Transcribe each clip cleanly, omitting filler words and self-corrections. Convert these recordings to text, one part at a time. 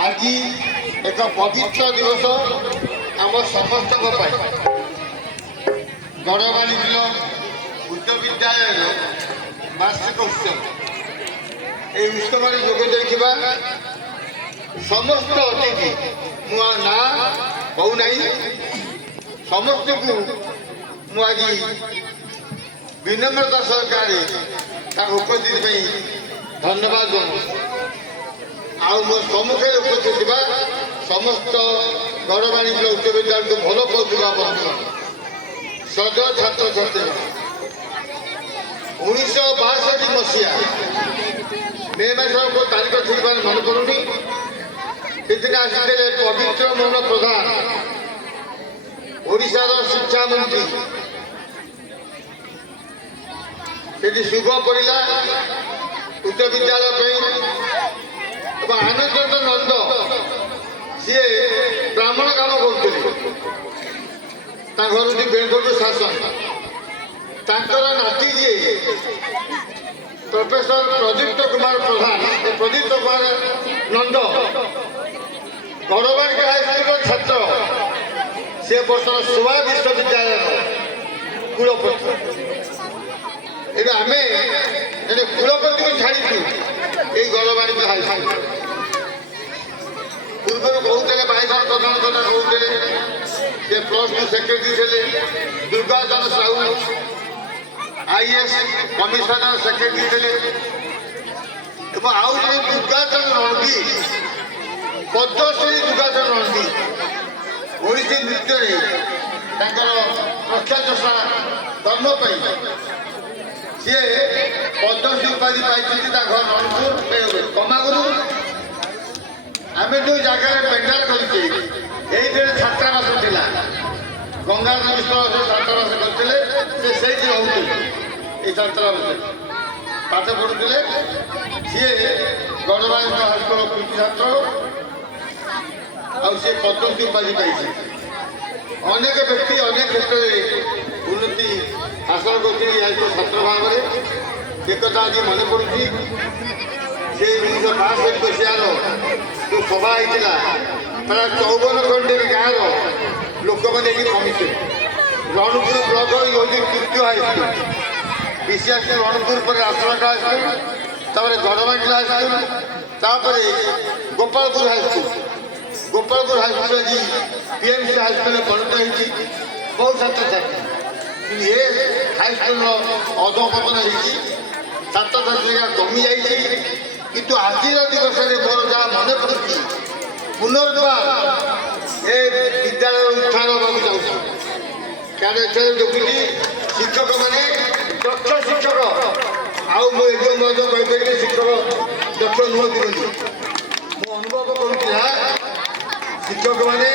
आज एक पवित्र दिवस आम समस्त गणमानिक उच्च विद्यालय वार्षिक उत्सव ये उत्सव जोग समस्त अतिथि मु ना कहूना समस्त को मुझे विनम्रता सहकार उपस्थित धन्यवाद जनाऊँ मो सम्मुखें उपस्थित समस्त गणमानिक उच्च विद्यालय को भल पाऊा बंधु सज छात्र छात्री 1962 मसीहा मे मास को तारीख ठीक मन पड़ूनी से आसते पवित्र मोहन प्रधान ओडिशार शिक्षा मंत्री से शुभ पड़ा उच्च विद्यालय आनंद नंद सी ब्राह्मण काम कर घर बेंगलुरु शासन तांकर नाती जी प्रोफेसर प्रदीप्त कुमार प्रधान प्रदीप्त कुमार नंद गौरवाणी हाईस्कूल छात्र से बर्तमान शोभा विश्वविद्यालय कुलपति ये आम कुलपति को छाड़ी ये गौरवाणी हाईस्कूल पूर्व कहते भाईधर प्रधान कथा कहते +2 सेक्रेटरी थे Durgacharan Sahu IAS commissioner secretary थे आउ दुर्गाचरण रणदी पद्मश्री दुर्गाचरण रणदी ओडिसी नृत्य प्रख्यात धर्म सी पद्मश्री उपाधि पाई घर रणपुर कमागुरु आम जो जगार पेंडाल कर छात्रावास था गंगाधर मिश्र छात्रावास करते से रोते छात्रावास पाठ पढ़ुले सी गणमानिक हाईस्कूल कृति छात्र सी पद्मश्री उपाधि पाई अनेक व्यक्ति अनेक क्षेत्र में उन्नति हासिल कर छात्र भाव में एक आज मन पड़ी से 1962 मसीहार जो सभा होता प्राय 54 खंडे गाँव लोक मैंने कमिटे रणपुर ब्लक हूँ तृतीय हाईस्कूल विशेष रणपुर पर आश्रम हाईस्कूल गणमानिक हाईस्कूल गोपालपुर हाईस्कूल आज पीएमसी हाईस्कूल में परिणत होती बहुत छात्र छात्री ये हाईस्कूल अधपतन होती छात्र छात्री कमी जाइए किंतु आज दिवस में मोर जहाँ मन पड़ी पुनर्बार ए विद्यालय उत्थान होगा चाहूँ क्या देखी शिक्षक मैंने दक्ष शिक्षक आउ मुझे शिक्षक दक्ष नुहति मो अनुभव करुला शिक्षक मैंने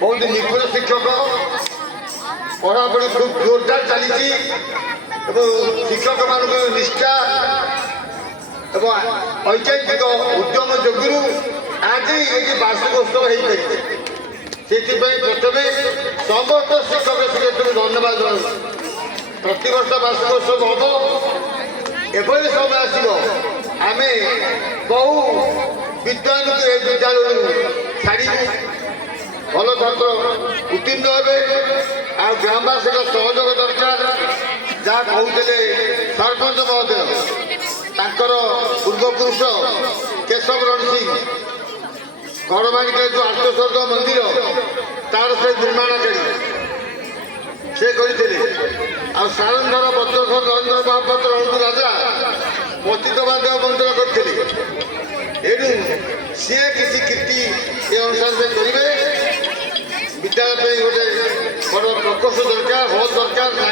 बहुत निपुण शिक्षक पढ़ापढ़ी खूब जोरदार चली शिक्षक मान निष्ठा ऐतिहासिक उद्यम जोगु आज ये वार्षिकोत्सव हो प्रथम समस्त शिक्षक शिक्षक धन्यवाद प्रतिवर्ष वार्षिकोत्सव हम एभली समय आसो आम बहु विद्वान को विद्यालय छाड़ी भल छात्र उत्तीर्ण हे आ ग्रामवासी सहयोग दरकार जहाँ कहते सरपंच महोदय तांकर पूर्वपुरुष केशव रण सिंह गणमानिक जो आर्तस्वर्ग मंदिर तार से निर्माण से करते सारंधर भद्रधर नरेंद्र महापात्र रणपुर राजा पतितवादेव मंदिर करते सी किसी कीर्ति ये अनुसार से करेंगे विद्यालय गोटे बड़ प्रकोष्ठ दरकार हल दरकार ना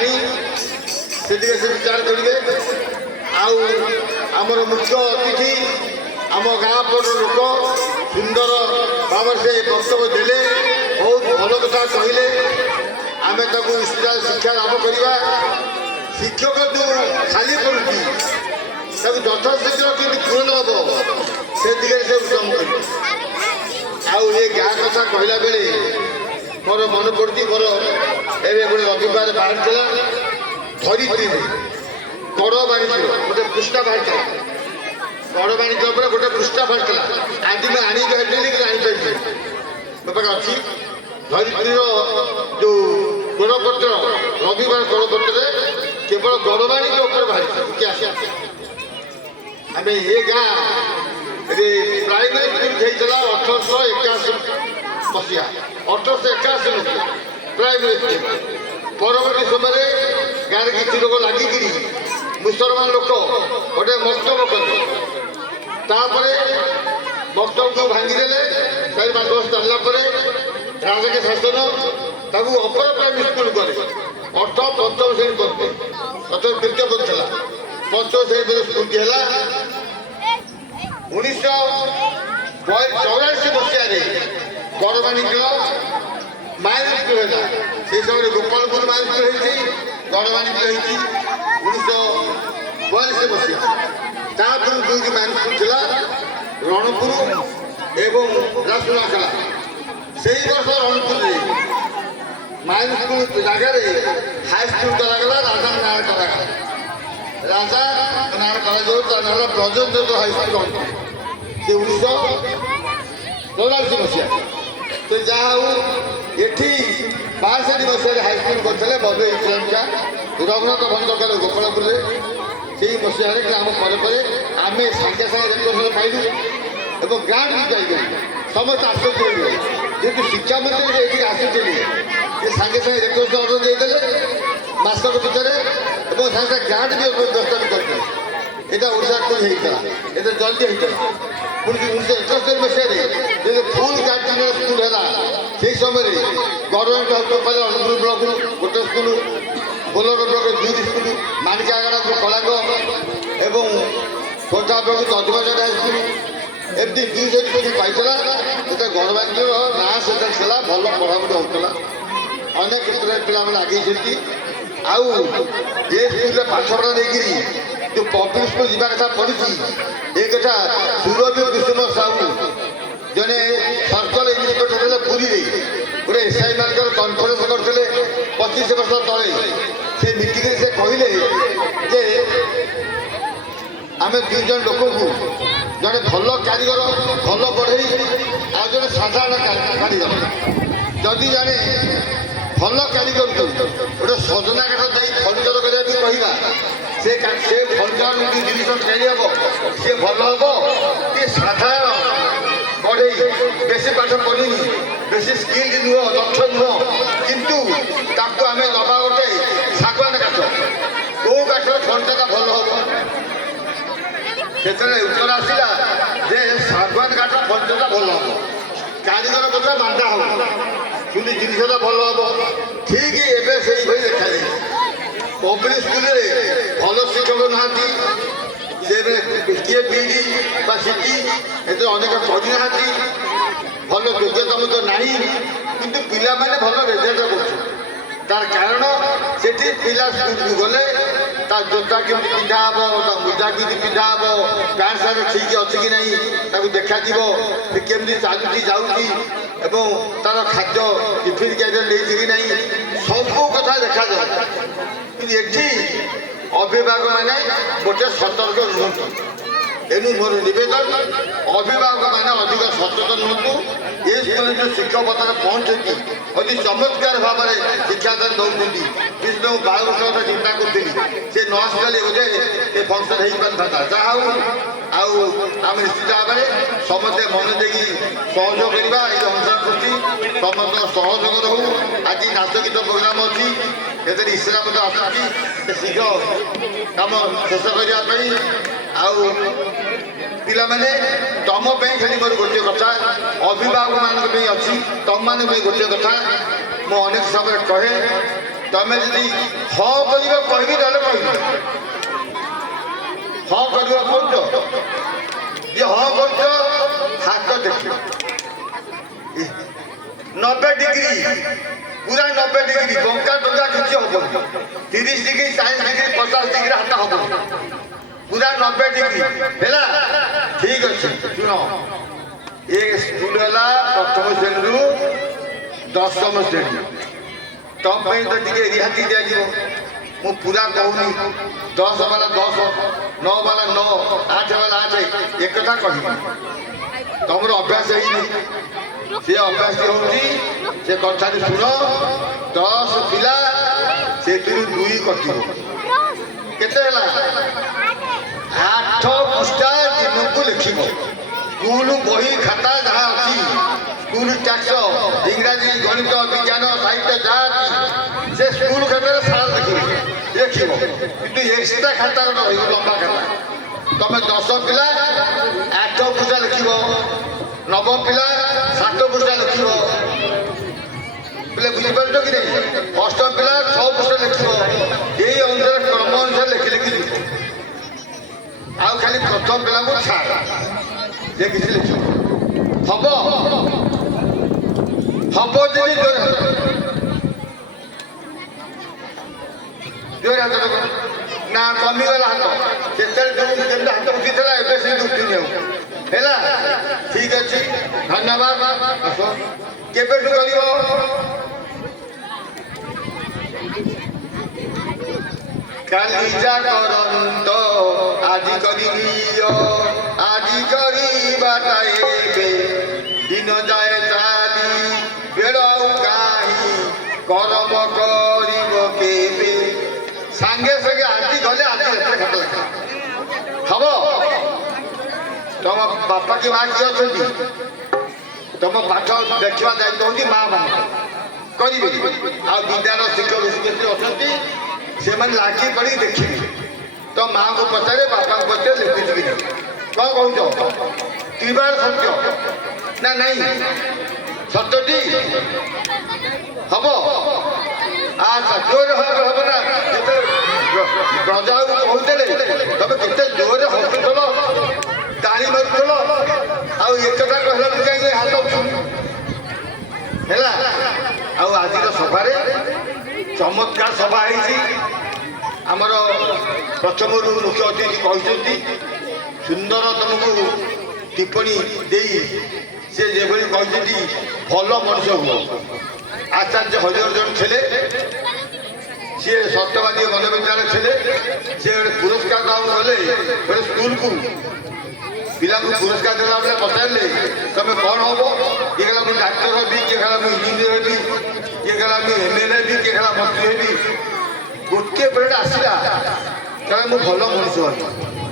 से विचार करेंगे आमर मुख्य अतिथि आम गाँ पर लोक सुंदर भाव से वक्तव्य देले बहुत भल कथा कहले आम शिक्षा लाभ करवा शिक्षक जो खाली पड़ुची यथाशीघ्र कि पूर्ण हम से दिखे से उद्यम कर आउ ये गाँ कथा कहला बेले मोर मन पड़ी मोर एवं गोटे रविवार बाहर धरित्री गण वाणिज्य गोटे पृष्ठा बाहर गण वाणिज्य गोटे पृष्ठा बाहर ଆଜି ମୁଁ ଆଣିକି ଆସିଲି କି ଆଣିପାରିଲି ମୋ ପାଖେ ଅଛି ଧରିତ୍ରୀର ଯେଉଁ ଗୋଳପତ୍ର ରବିବାର ଗୋଳପତ୍ରରେ କେବଳ ଗୌରବାଣୀଙ୍କ ଉପରେ ବାହାରିଛି ଇତିହାସ। ଆମେ ଏ ଗାଁରେ ପ୍ରାଇମେରୀ ସ୍କୁଲ ହେଇଥିଲା 1881 ମସିହା 1881 ମସିହା ପ୍ରାଇମେରୀ ସ୍କୁଲ। ପରବର୍ତ୍ତୀ ସମୟରେ ଗାଁରେ କିଛି ଲୋକ ଲାଗିକିରି ମୁସଲମାନ ଲୋକ ଗୋଟେ ମକ୍ତବ କଲେ। ତାପରେ ମକ୍ତବକୁ ଭାଙ୍ଗିଦେଲେ। 4-5 ବର୍ଷ ଚାଲିଲା ପରେ ରାଜକୀୟ ଶାସନ ତାକୁ ଅପର ପ୍ରାଇମେରୀ ସ୍କୁଲ କଲେ। 8ମ-5ମ ଶ୍ରେଣୀ ପଢ଼ିଲେ। ପ୍ରଥମେ ତୃତୀୟ ପଢ଼ିଥିଲା। 5ମ ଶ୍ରେଣୀ ପରେ ସ୍କୁଲଟି ହେଲା। 1984 ମସିହାରେ ଗୌରବାଣୀଙ୍କ ମାଇନର ସ୍କୁଲ ହେଲା। সেই ସମୟରେ ଗୋପାଳପୁର ମାଇନର ସ୍କୁଲ ହେଇଛି, ଗୌରବାଣୀଙ୍କ ହେଇଛି 1942 ମସିହା। ତାପରେ ଦୁଇଟି ମାଇନର ସ୍କୁଲ ଥିଲା ରଣପୁର ଏବଂ ରାସୁନାଖେଳା। ସେଇ ବର୍ଷ ରଣପୁରରେ ମାଇନର ସ୍କୁଲ ଜାଗାରେ ହାଇସ୍କୁଲ କରାଗଲା। ରାଜା ନାଁ କରାଗଲା। ରାଜା ନାଁ କରାଯାଉ ତା ନାଁ ହେଲା ବ୍ରଜେନ୍ଦ୍ର ହାଇସ୍କୁଲ ରଣପୁର। ସେ 1944 ମସିହା। ତ ଯାହା ହଉ ଏଠି 62 ମସିହାରେ ହାଇସ୍କୁଲ କରିଥିଲେ ବଡ଼ ଇସ୍ଲାମିକା ରଘୁନାଥ ଭଞ୍ଜକର ଗୋପାଳପୁରରେ। ସେଇ ମସିହାରେ ଗ୍ରାମ ପରେ ପରେ ଆମେ ସାଙ୍ଗେ ସାଙ୍ଗେ ରେକର୍ଡ ପାଇଲୁ ଏବଂ ଗ୍ରାମ ବି ପାଇଗଲୁ। ସମସ୍ତେ ଆଶ୍ଚର୍ଯ୍ୟ ହେଲେ ଯେହେତୁ ଶିକ୍ଷାମନ୍ତ୍ରୀ ଏଠିକି ଆସିଥିଲି ସେ ସାଙ୍ଗେ ସାଙ୍ଗେ ରେକର୍ଡ ଅର୍ଡର ଦେଇଦେଲେ ମାସକ ଭିତରେ ଏବଂ ସାଙ୍ଗେ ସାଙ୍ଗେ ଗ୍ରାଣ୍ଟ ବି ବ୍ୟବସ୍ଥା ବି କରିଥିଲେ। এটা ଓଡ଼ିଶା ସ୍କୁଲ ହେଇଥିଲା। ଏତେ ଜଲ୍ଦି ହେଇଥିଲା। ପୁଣି 1971 ମସିହାରେ ଯେତେ ଫୁଲ ଗାର୍ଡିଆନ ସ୍କୁଲ ହେଲା সেই ସମୟରେ ଗଭର୍ଣ୍ଣମେଣ୍ଟ ହେଲ୍ପ ପାଇଲେ ଅନୁଗୁଳ ବ୍ଲକ ଗୋଟେ ସ୍କୁଲ, ବୋଲର ବ୍ଲକ 2ଟି ସ୍କୁଲ, ମାଣିକାଗାଡ଼ା କଳାଙ୍ଗ ଏବଂ ଖୋର୍ଦ୍ଧା ବ୍ଲକ ଦଧବାଜାର ହାଇସ୍କୁଲ ଏମିତି 200 ସ୍କୁଲ ପାଇଥିଲା। ସେଟା ଗୌରବାଣୀର ନାଁ ସେଟା ଥିଲା। ଭଲ ପଢ଼ାପଢ଼ି ହେଉଥିଲା। ଅନେକ କ୍ଷେତ୍ରରେ ପିଲାମାନେ ଆଗେଇଛନ୍ତି। ଆଉ ଏ ସ୍କୁଲରେ ପାଠପଢ଼ା ନେଇକିରି जो पब्लिक स्कूल जा कथा पड़ी ये कथा सुरभि कुसुम साहू जड़े सर्कल इन्सपेक्टर थे पुरी गोटे एसआई मान कन्फरेन्स करते 25 वर्ष तले से मीटिंग से कहले जे आम 2 जन लोक को जड़े भल कारीगर भल बढ़ई आ जड़े साधारण कारीगर जदि जाने भल कारीगर गोटे सजना काठ दे फर्निचर करा कहवा से फर्निचर जिन ତିଆରି ହେବ ସେ ଭଲ ହେବ କି ସାଧାରଣ ବଢ଼େଇ ବେଶୀ ପାଠ ପଢ଼ିନି ବେଶୀ ସ୍କିଲ୍ ନୁହଁ ଦକ୍ଷ ନୁହଁ କିନ୍ତୁ ତାକୁ ଆମେ ଦେବା ଗୋଟେ ଶାଗୁଆନ କାଠ କେଉଁ କାଠର ଫର୍ନିଚରଟା ଭଲ ହେବ ସେତେବେଳେ ଉତ୍ତର ଆସିଲା ଯେ ଶାଗୁଆନ କାଠର ଫର୍ନିଚରଟା ଭଲ ହେବ କାରିଗର କଥା ମାନ୍ଦା ହେବ କିନ୍ତୁ ଜିନିଷଟା ଭଲ ହେବ ଠିକ୍ ଏବେ ସେଇଭଳି ଦେଖାଯାଇଛି। ପବ୍ଲିକ ସ୍କୁଲରେ ଭଲ ଶିକ୍ଷକ ନାହାନ୍ତି किए पीढ़ी सीटी एत अनेक पढ़ी ना भल योग्यता मत ना कि पिला माने भल रेजल्ट कर तार कारण से पिला स्कूल गले जोता केमी पिंधा हे मुजा कि पिंधा हे पैंट सार्ट ठीक अच्छी कि ना देखा केमी चलुची जाऊँगी तार खाद्य टिफिन कैरियर नहीं ना सबू कथा देखा जाए कि अभिभावक मैंने गोटे सतर्क रुहतु एनु मोर नवेदन अभिभावक मैंने अधिक सचेतन हूँ ये स्कूल जो शिक्षक पत्र पहुँचे अति चमत्कार भाव में शिक्षादान दौरान विष्णु बालकृष्ण चिंता करी से न आसले बोधे ये फंक्शन हो पाता जहाँ आउ आम निश्चित भाव में समस्ते मन दे सहयोग करवा ये अनुष्ठान कर समस्त सहयोग रहू आज नाच गीत प्रोग्राम अच्छी एथे इस्लाम आसूँ शीघ्र कम शेष करने पिला माने तुम खाली मोर गोटे कथा अभिभावक मान अच्छी तुम मान गोटे कथा मु अनेक समय कहे तुम जी हाँ कर कहबी ना कह हाँ कर हाँ कर हाथ देख 90 डिग्री पूरा 90 डिग्री बंका टंका किसी हम 30 डिग्री 40 डिग्री 50 डिग्री हाथ हम पूरा 90 डिग्री है ठीक अच्छे शुण ये स्कूल है प्रथम श्रेणी रु 10म श्रेणी तुम तो रिहाती दिज्व मु पूरा कहूनी 10 वाला 10 9 वाला 9 8 वाला 8 एक कथा कहूँ ତମର ଅଭ୍ୟାସ ହେଇନି ସେ ଅଭ୍ୟାସଟି ହେଉଛି ସେ କଥାଟି ଶୁଣ 10 ପିଲା ସେଥିରୁ 2 କଟିବ କେତେ ହେଲା 8 ପୃଷ୍ଠା ଦିନକୁ ଲେଖିବ ସ୍କୁଲ ବହି ଖାତା ଯାହା ଅଛି ସ୍କୁଲ ଟ୍ୟାକ୍ସ ଇଂରାଜୀ ଗଣିତ ବିଜ୍ଞାନ ସାହିତ୍ୟ ଯାହା ଅଛି ସେ ସ୍କୁଲ ଖାତାରେ ସାରା ଲେଖିବ କିନ୍ତୁ ଏକ୍ସଟ୍ରା ଖାତା ଗୋଟେ ରହିବ ଲମ୍ବା ଖାତା ତମେ 10 ପିଲା 8 ପୃଷ୍ଠା ଲେଖିବ 9 ପିଲା 7 ପୃଷ୍ଠା ଲେଖିବ ପିଲା ବୁଝିପାରୁଛ କି ନାହିଁ 8 ପିଲା 6 ପୃଷ୍ଠା ଲେଖିବ ଏଇ ଅନୁସାରେ କ୍ରମ ଅନୁସାରେ ଲେଖି ଯିବ ଆଉ ଖାଲି ପ୍ରଥମ ପିଲାଙ୍କୁ ଛାଡ଼ ଯେ କିଛି ଲେଖିବ ହବ ଯଦି ଜୋରେ ହାତ ନା କମିଗଲା ହାତ ସେତେବେଳେ ଯେମିତି ହାତ ଉଠିଥିଲା ଏବେ ସେମିତି ଉଠିନି ଆଉ ହେଲା ଠିକ ଅଛି ଧନ୍ୟବାଦ କେବେଠୁ କରିବ କାଲି ଯା କରନ୍ତ ଆଜି କରିବିଅ ଆଜି କରିବାଟା ଏବେ ଦିନ ଯାଏ ଚାଲି ବେଳ କାହିଁ କରମ କରିବ କେବେ ସାଙ୍ଗେ ସାଙ୍ଗେ ଆଜି ଗଲେ ଆଜି ଏତେ ଖାତା ଲେଖା ହବ ତମ ବାପା କି ମା କିଏ ଅଛନ୍ତି ତମ ପାଠ ଦେଖିବା ଦାୟିତ୍ୱ ହେଉଛି ମା ମାନେ କରିବେ ଆଉ ବିଦ୍ୟାଳୟ ଶିକ୍ଷକ ଶିକ୍ଷୟିତ୍ରୀ ଅଛନ୍ତି ସେମାନେ ଲାଗି ପଡ଼ି ଦେଖିବେ ତ ମାଆଙ୍କୁ ପଚାରେ ବାପାଙ୍କୁ ପଚାରେ ଲେଖୁଛି କି କ'ଣ କହୁଛ ତ୍ରିବାର ସତ୍ୟ ନା ନାଇଁ ସତ୍ୟଟି ହବ ଆଚ୍ଛା ଜୋରରେ ହବ ନା କେତେ ପ୍ରଜାକୁ କହୁଥିଲେ ତମେ କେତେ ଜୋରରେ ହସୁଥିଲ ତାଳି ମାରୁଥିଲ ଆଉ ଏକଥା କହିଲା କାହିଁକି ହାତ ହେଲା ଆଉ ଆଜିର ସଭାରେ ଚମତ୍କାର ସଭା ହେଇଛି ଆମର ପ୍ରଥମରୁ ମୁଖ୍ୟ ଅତିଥି କହିଛନ୍ତି ସୁନ୍ଦର ତମକୁ ଟିପ୍ପଣୀ ଦେଇ ସେ ଯେଭଳି କହିଛନ୍ତି ଭଲ ମଣିଷ ହୁଅ ଆଚାର୍ଯ୍ୟ ହରିହର ଜଣେ ଥିଲେ ସିଏ ସତ୍ୟବାଦୀ ମନୋବିଦ୍ୟାଳୟ ଥିଲେ ସେ ଗୋଟେ ପୁରସ୍କାର ଦେବାକୁ ଗଲେ ଗୋଟେ ସ୍କୁଲକୁ ପିଲାଙ୍କୁ ପୁରସ୍କାର ଦେଲା ବେଳେ ପଚାରିଲେ ତମେ କ'ଣ ହବ କିଏ କହିଲା ମୁଁ ଡାକ୍ତର ହେବି କିଏ କହିଲା ମୁଁ ଇଞ୍ଜିନିୟର ହେବି କିଏ କହିଲା ମୁଁ MLA ହେବି କିଏ କହିଲା ମନ୍ତ୍ରୀ ହେବି ଗୋଟିଏ ପିଲାଟା ଆସିଲା କହିଲା ମୁଁ ଭଲ ମଣିଷ ହେବି